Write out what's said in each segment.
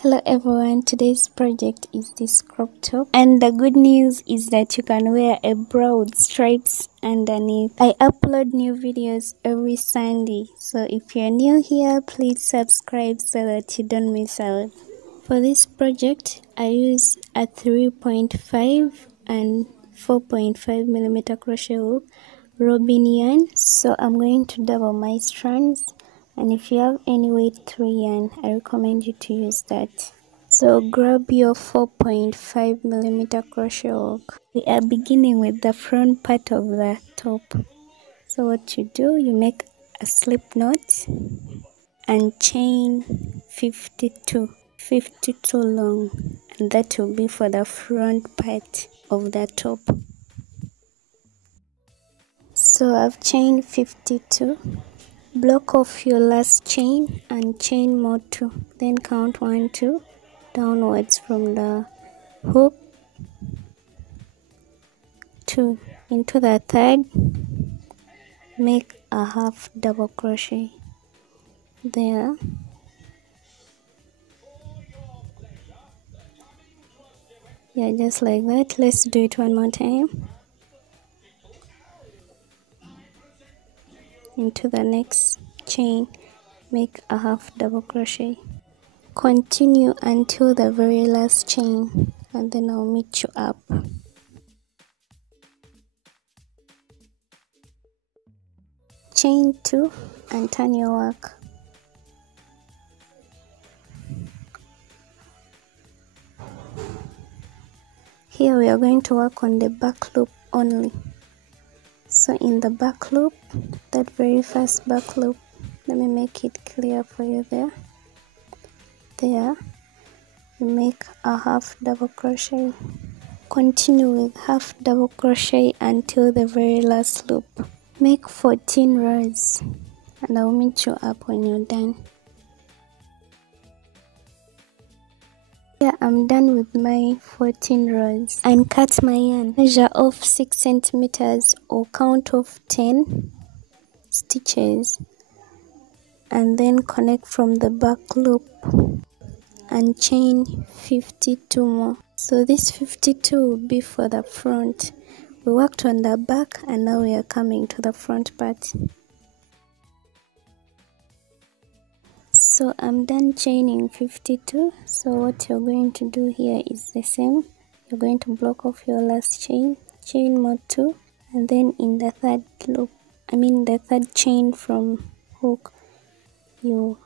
Hello everyone, today's project is this crop top, and the good news is that you can wear a bra with stripes underneath. I upload new videos every Sunday, so if you're new here, please subscribe so that you don't miss out. For this project, I use a 3.5 and 4.5 millimeter crochet hook, robin yarn, so I'm going to double my strands. And if you have any weight 3 yarn, I recommend you to use that. So grab your 4.5 millimeter crochet hook. We are beginning with the front part of the top. So what you do, you make a slip knot and chain 52 long, and that will be for the front part of the top. So I've chained 52. Block off your last chain and chain more 2, then count 1 2 downwards from the hook 2 into the third. Make a half double crochet there, yeah, just like that. Let's do it one more time. Into the next chain, make a half double crochet. Continue until the very last chain, and then I'll meet you up. Chain 2 and turn your work. Here we are going to work on the back loop only. So in the back loop, that very first back loop, let me make it clear for you there. There, you make a half double crochet. Continue with half double crochet until the very last loop. Make 14 rows, and I'll meet you up when you're done. Here I'm done with my 14 rows, and cut my yarn. Measure off 6 centimeters or count off 10 stitches, and then connect from the back loop and chain 52 more. So this 52 will be for the front. We worked on the back, and now we are coming to the front part. So I'm done chaining 52. So what you're going to do here is the same. You're going to block off your last chain, chain more 2, and then in the third loop, the third chain from hook, you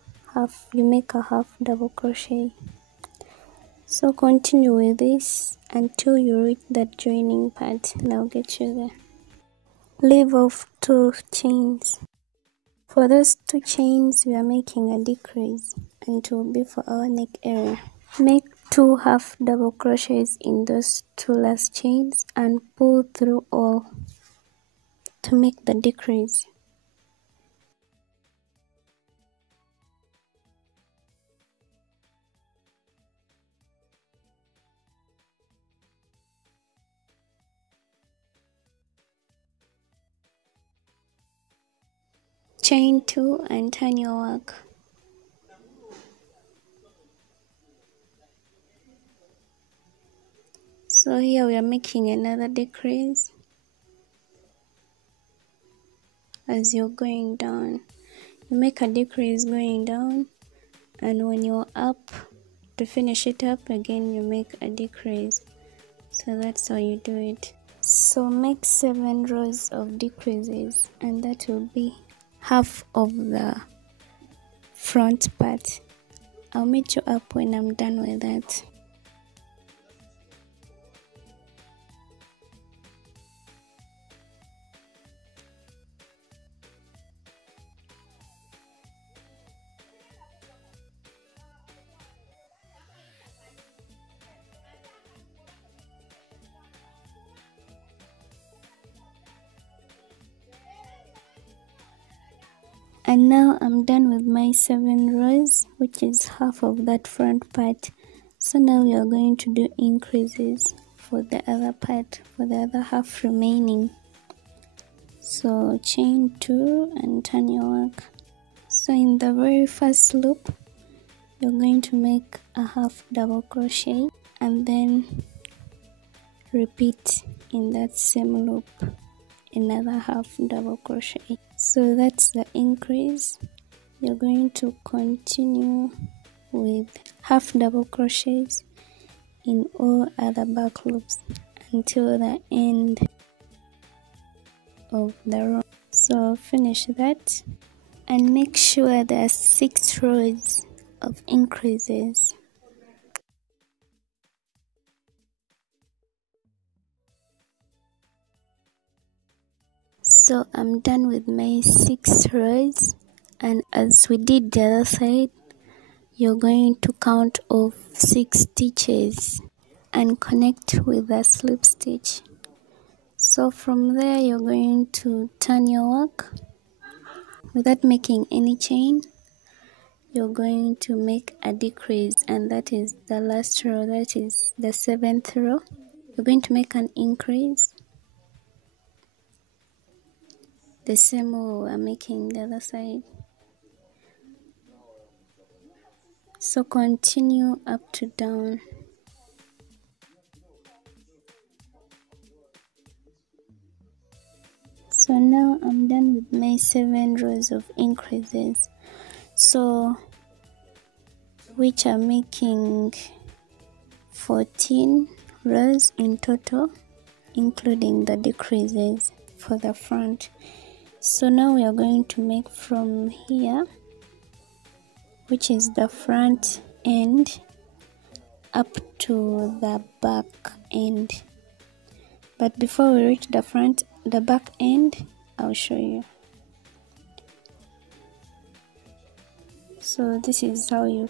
make a half double crochet. So continue with this until you reach that joining part, and I'll get you there. Leave off 2 chains. For those 2 chains, we are making a decrease, and it will be for our neck area. Make 2 half double crochets in those 2 last chains and pull through all to make the decrease. Chain 2 and turn your work. So here we are making another decrease as you're going down. You make a decrease going down, and when you're up to finish it up again, you make a decrease. So that's how you do it. So make 7 rows of decreases, and that will be half of the front part. I'll meet you up when I'm done with that. And now I'm done with my 7 rows, which is half of that front part. So now we are going to do increases for the other part, for the other half remaining. So chain 2 and turn your work. So in the very first loop, you're going to make a half double crochet and then repeat in that same loop another half double crochet. So that's the increase. You're going to continue with half double crochets in all other back loops until the end of the row. So finish that and make sure there are 6 rows of increases. So I'm done with my 6 rows, and as we did the other side, you're going to count off 6 stitches and connect with the slip stitch. So from there you're going to turn your work without making any chain. You're going to make a decrease, and that is the last row, that is the 7th row. You're going to make an increase, the same way we're making the other side. So continue up to down. So now I'm done with my 7 rows of increases, so which are making 14 rows in total, including the decreases for the front. So now we are going to make from here, which is the front end, up to the back end. But before we reach the back end, I'll show you. So this is how you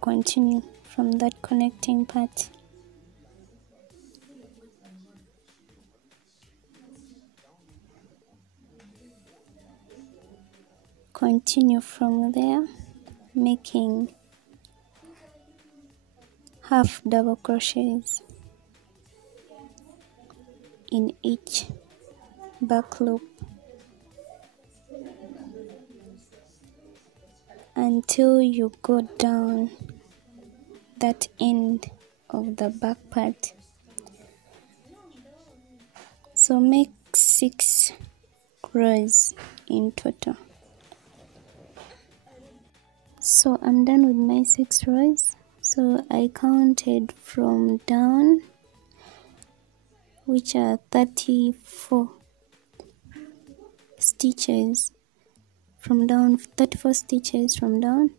continue from that connecting part. Continue from there, making half double crochets in each back loop until you go down that end of the back part. So make 6 rows in total. So I'm done with my 6 rows. So I counted from down, which are 34 stitches from down, 34 stitches from down.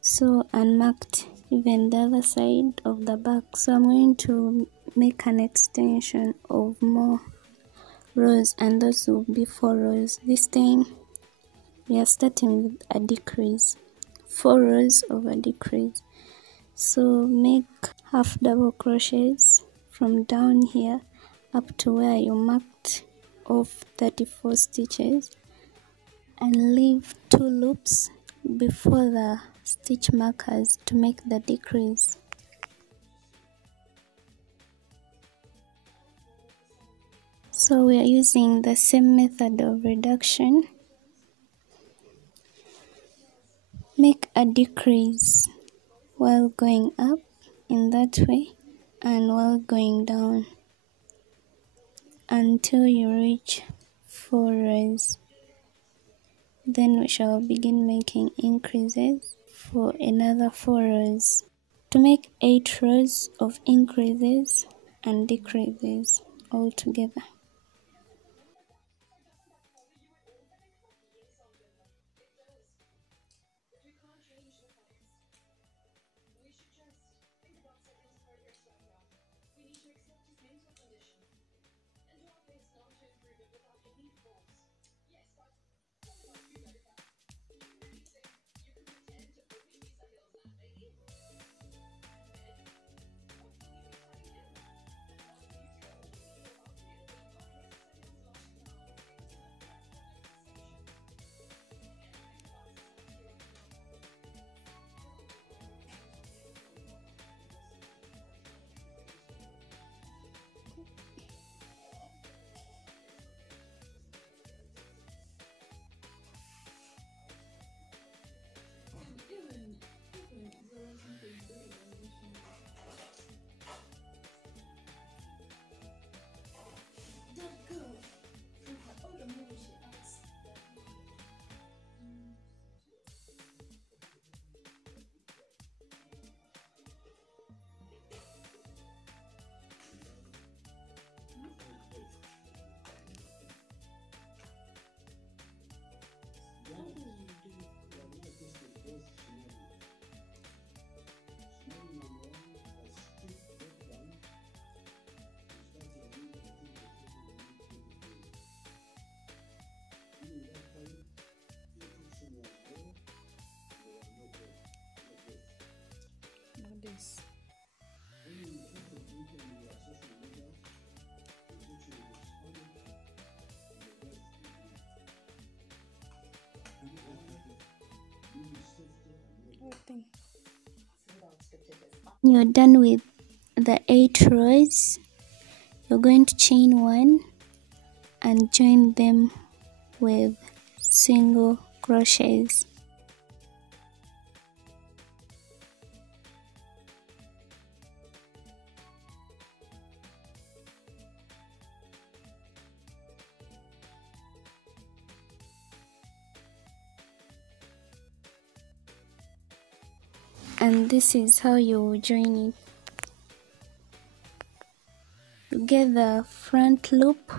So and marked even the other side of the back. So I'm going to make an extension of more rows, and those will be 4 rows. This time we are starting with a decrease, 4 rows of a decrease. So make half double crochets from down here up to where you marked off 34 stitches, and leave 2 loops before the stitch markers to make the decrease. So we are using the same method of reduction. Make a decrease while going up in that way and while going down until you reach 4 rows. Then we shall begin making increases for another 4 rows to make 8 rows of increases and decreases all together. this. You're done with the 8 rows. You're going to chain 1 and join them with single crochets. And this is how you join it. You get the front loop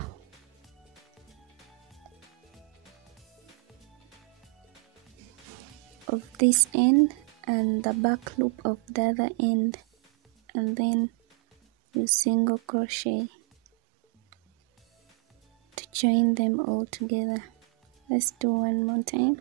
of this end and the back loop of the other end, and then you single crochet to join them all together. Let's do one more time.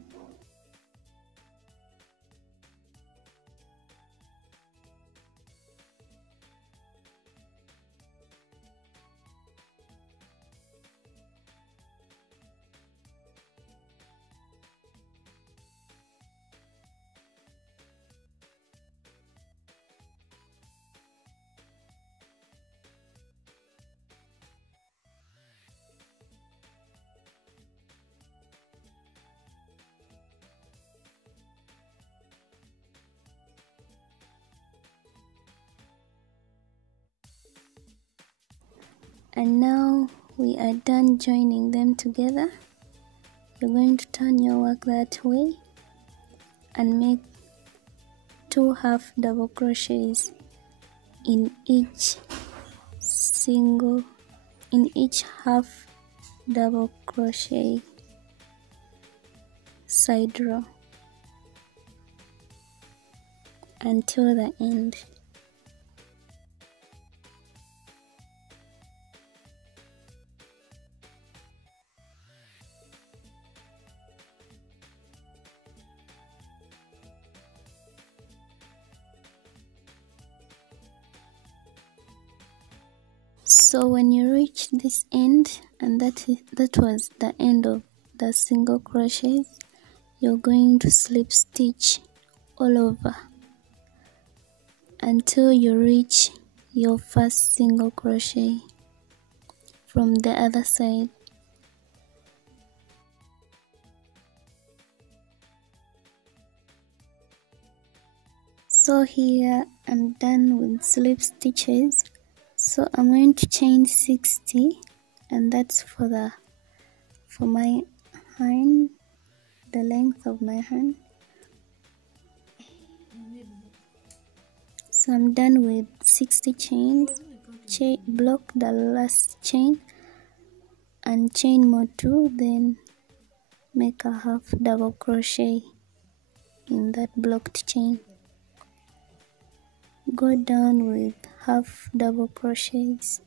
And now we are done joining them together. You're going to turn your work that way and make 2 half double crochets in each half double crochet side row until the end. So when you reach this end, and that was the end of the single crochets, you're going to slip stitch all over until you reach your first single crochet from the other side. So here I'm done with slip stitches. So I'm going to chain 60, and that's for my hand, the length of my hand. So I'm done with 60 chains. Block the last chain and chain more 2, then make a half double crochet in that blocked chain. Go down with half double crochets.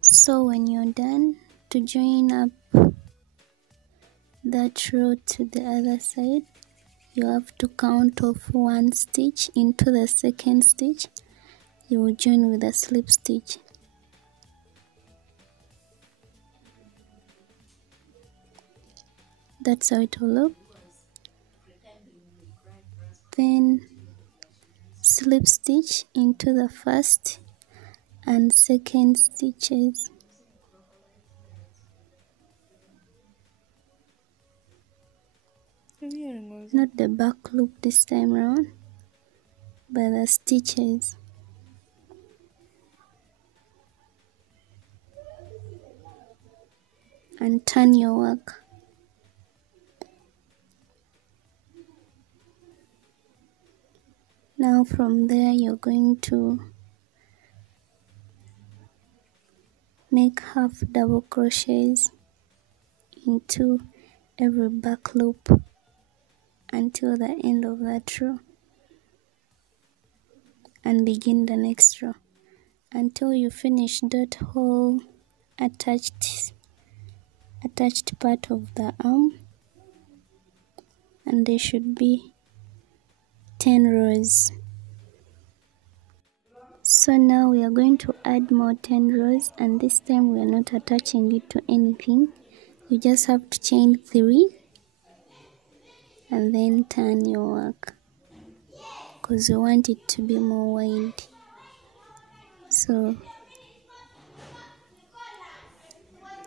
So when you're done, to join up that row to the other side, you have to count off 1 stitch into the second stitch. You will join with a slip stitch. That's how it will look. Then slip stitch into the first and second stitches. Not the back loop this time around, but the stitches. And turn your work. Now from there you're going to make half double crochets into every back loop until the end of that row and begin the next row. until you finish that whole attached part of the arm, and there should be 10 rows. So now we are going to add more 10 rows, and this time we are not attaching it to anything. You just have to chain 3 and then turn your work, because you want it to be more wide. So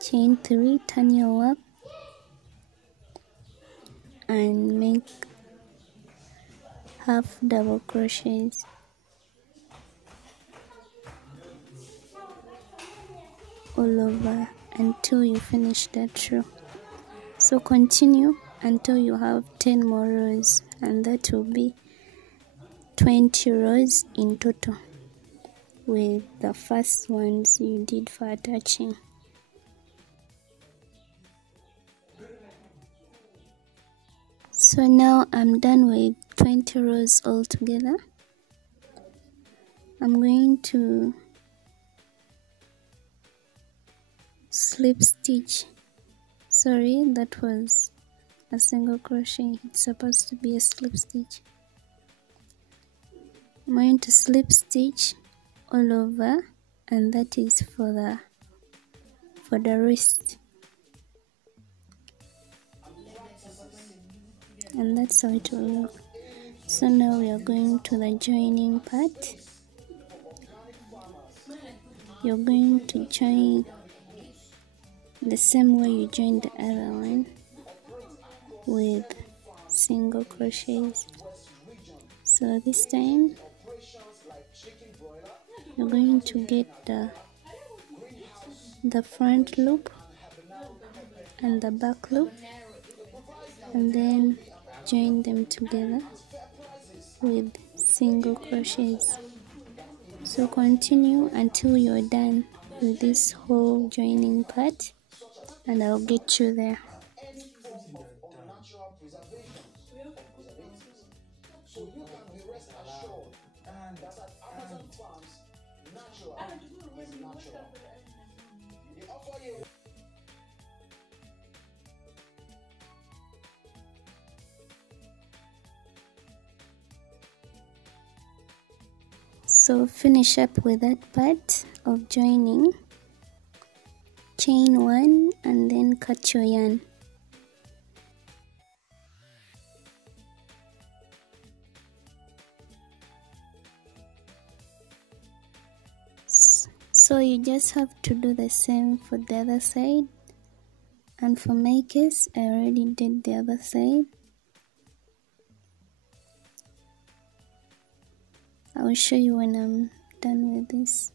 chain 3, turn your work, and make half double crochets. All over until you finish that row. So continue until you have 10 more rows, and that will be 20 rows in total with the first ones you did for attaching. So now I'm done with 20 rows altogether. I'm going to slip stitch. Sorry, that was a single crochet. It's supposed to be a slip stitch. I'm going to slip stitch all over, and that is for the wrist. And that's how it will look. So now we are going to the joining part. You're going to join the same way you joined the other one, with single crochets. So this time you're going to get the front loop and the back loop, and then join them together with single crochets. So continue until you're done with this whole joining part, and I'll get you there. So finish up with that part of joining. Chain 1 and then cut your yarn. So you just have to do the same for the other side, and for my case I already did the other side. I will show you when I'm done with this.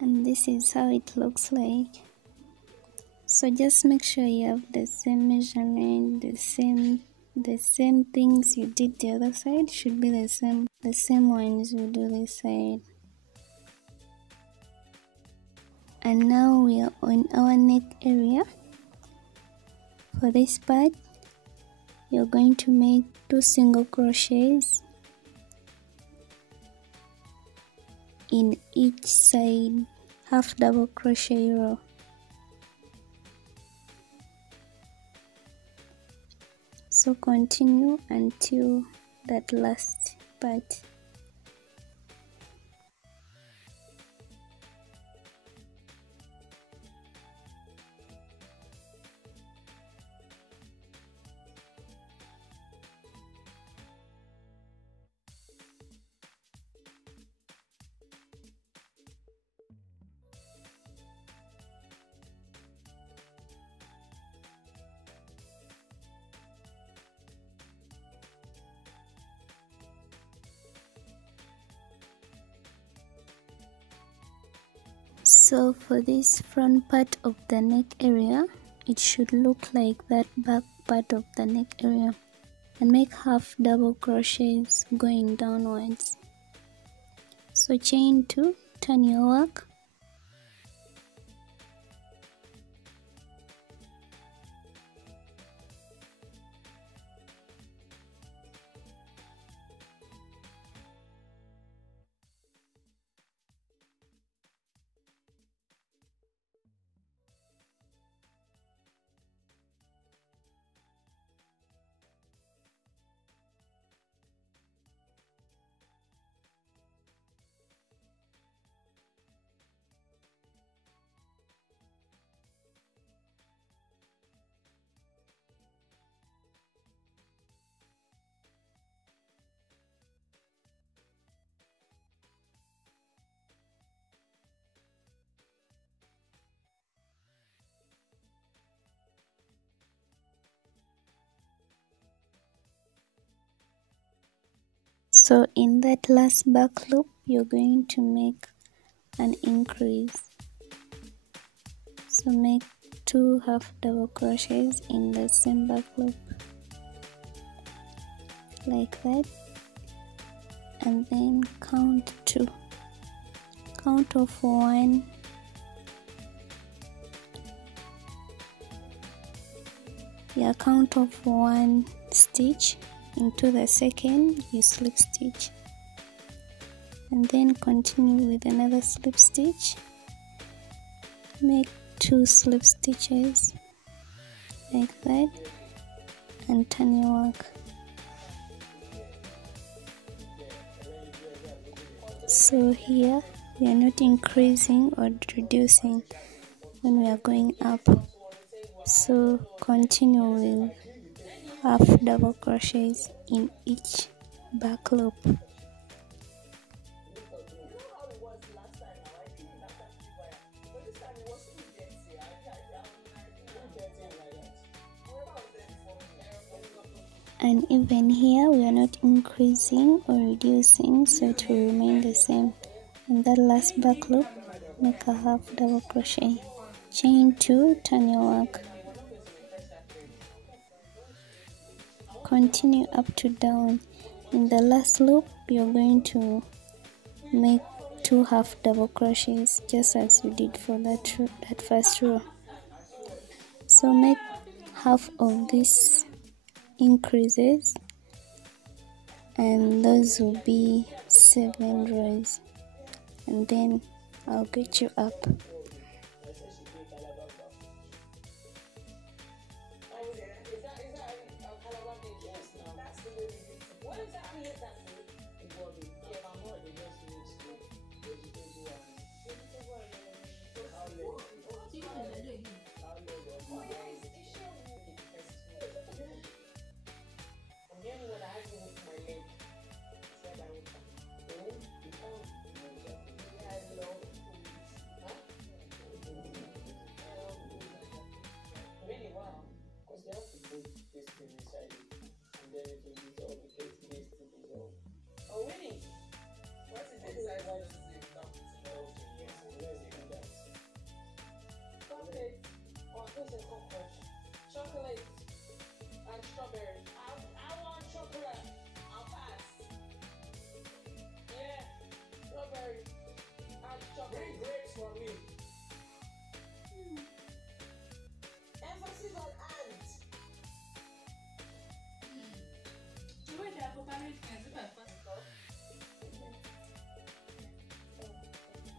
And this is how it looks like. So just make sure you have the same measurement, the same things you did the other side should be the same ones you do this side. And now we are on our neck area. For this part, you're going to make 2 single crochets in each side half double crochet row. So continue until that last part. So for this front part of the neck area, it should look like that back part of the neck area, and make half double crochets going downwards. So chain 2, turn your work, so in that last back loop you're going to make an increase. So make 2 half double crochets in the same back loop like that, and then count 2, count off 1, count off 1 stitch into the second, you slip stitch, and then continue with another slip stitch, make 2 slip stitches like that, and turn your work. So here we are not increasing or reducing when we are going up, so continue with half double crochets in each back loop. And even here we are not increasing or reducing, so it will remain the same. In that last back loop, make a half double crochet, chain 2, turn your work, continue up to down. In the last loop you're going to make 2 half double crochets just as you did for that first row. So make half of these increases, and those will be 7 rows, and then I'll get you up. Chocolate and strawberry. I want chocolate. I'll pass. Yeah, strawberry and chocolate. Bring grapes for me. Emphasis on and.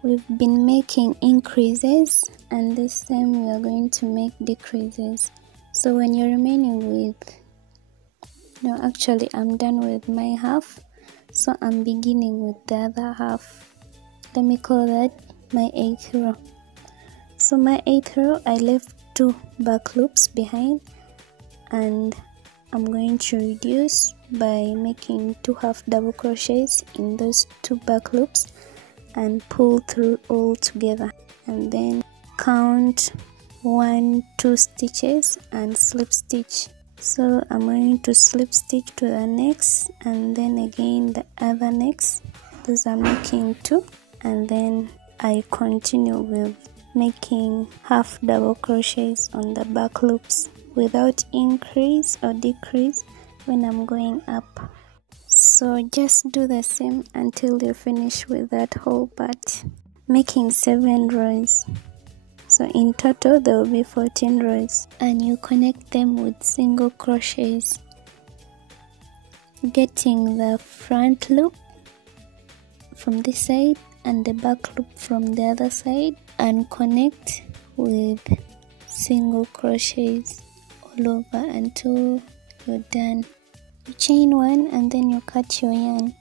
We've been making increases, and this time we are going to make decreases. So when you're remaining with, actually I'm done with my half, so I'm beginning with the other half. Let me call that my 8th row. So my 8th row, I left 2 back loops behind, and I'm going to reduce by making 2 half double crochets in those 2 back loops and pull through all together, and then count 1, 2 stitches and slip stitch. So I'm going to slip stitch to the next, and then again the other next. Those are making 2, and then I continue with making half double crochets on the back loops without increase or decrease when I'm going up. So just do the same until you finish with that whole part, making 7 rows. So in total there will be 14 rows, and you connect them with single crochets, getting the front loop from this side and the back loop from the other side, and connect with single crochets all over until you're done. You chain 1 and then you cut your yarn.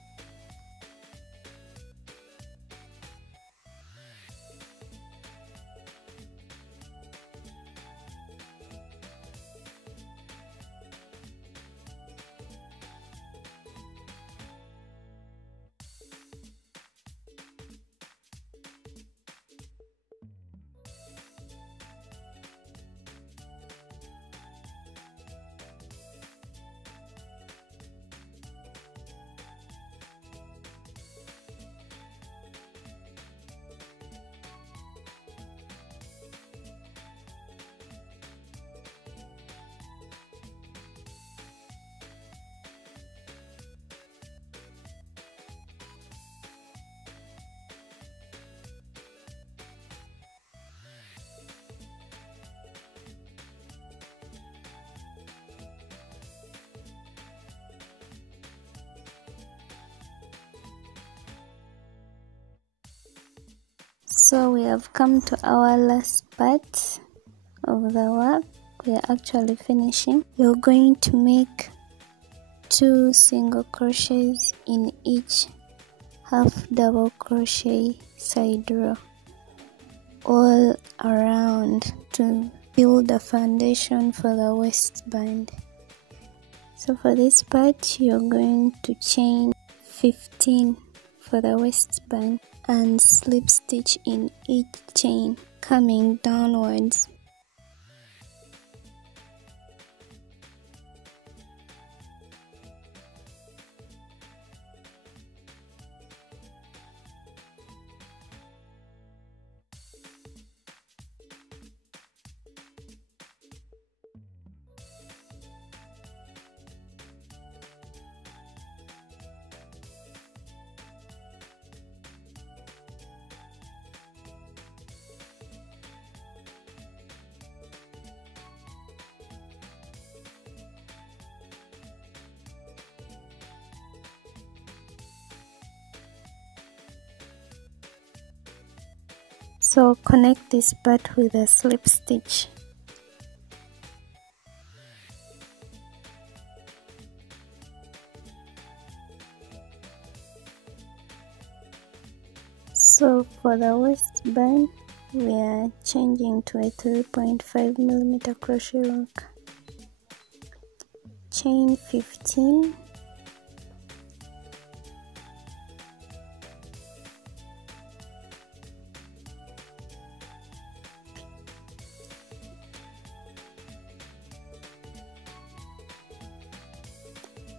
So we have come to our last part of the work. We are actually finishing. You're going to make 2 single crochets in each half double crochet side row all around to build a foundation for the waistband. So for this part you're going to chain 15 for the waistband and slip stitch in each chain coming downwards. So connect this part with a slip stitch. So for the waistband we are changing to a 3.5mm crochet hook. Chain 15,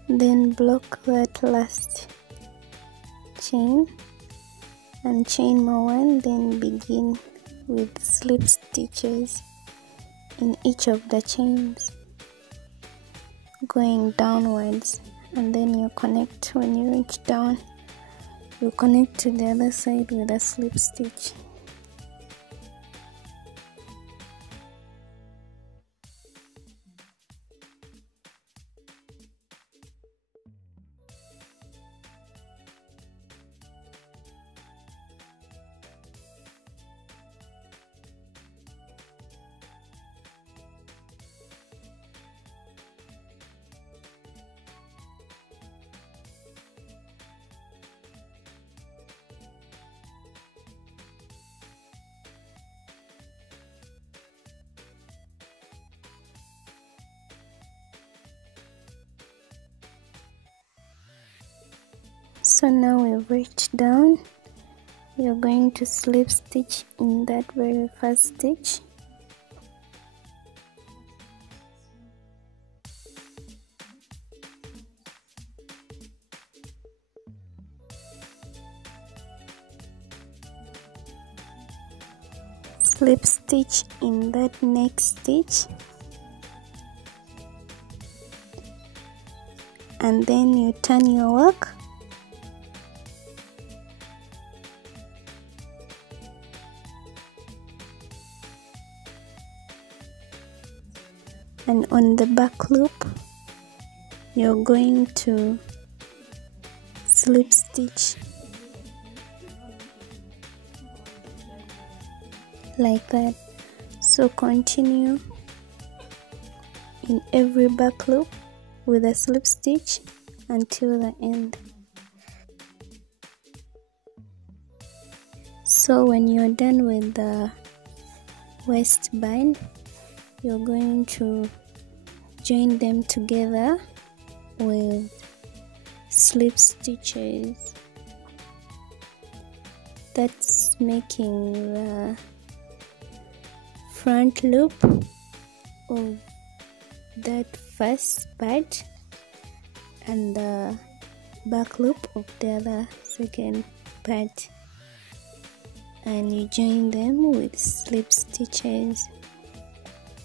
then block that last chain and chain more 1, then begin with slip stitches in each of the chains going downwards, and then you connect. When you reach down you connect to the other side with a slip stitch. So now we've reached down, you're going to slip stitch in that very first stitch. slip stitch in that next stitch, and then you turn your work and on the back loop you're going to slip stitch like that. So continue in every back loop with a slip stitch until the end. So when you're done with the waistband, you're going to join them together with slip stitches. That's making the front loop of that first part and the back loop of the other second part, and you join them with slip stitches,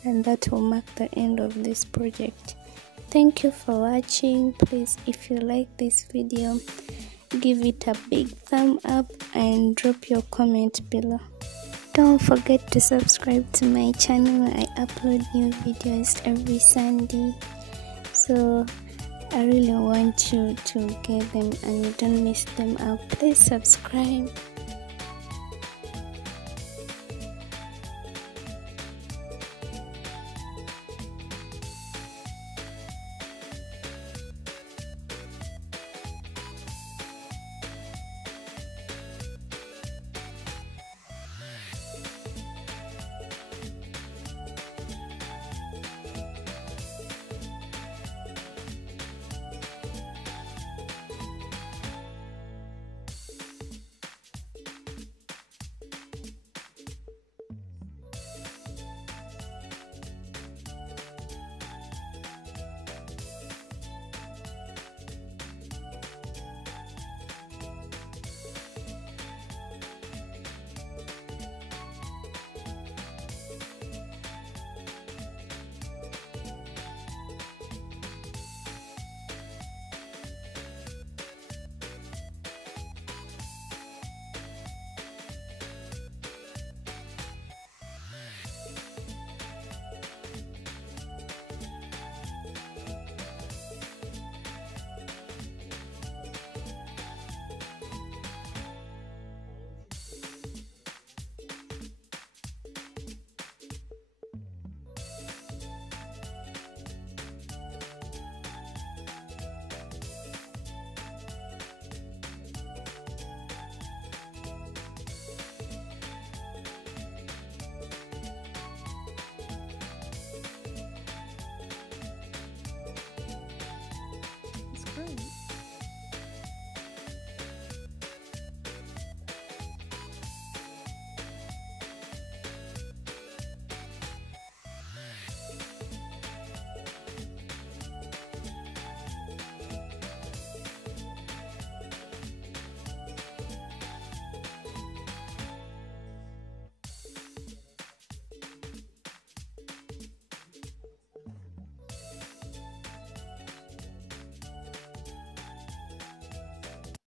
and that will mark the end of this project. Thank you for watching. Please, if you like this video, give it a big thumb up and drop your comment below. Don't forget to subscribe to my channel. I upload new videos every Sunday, so I really want you to get them and you don't miss them out. Please subscribe.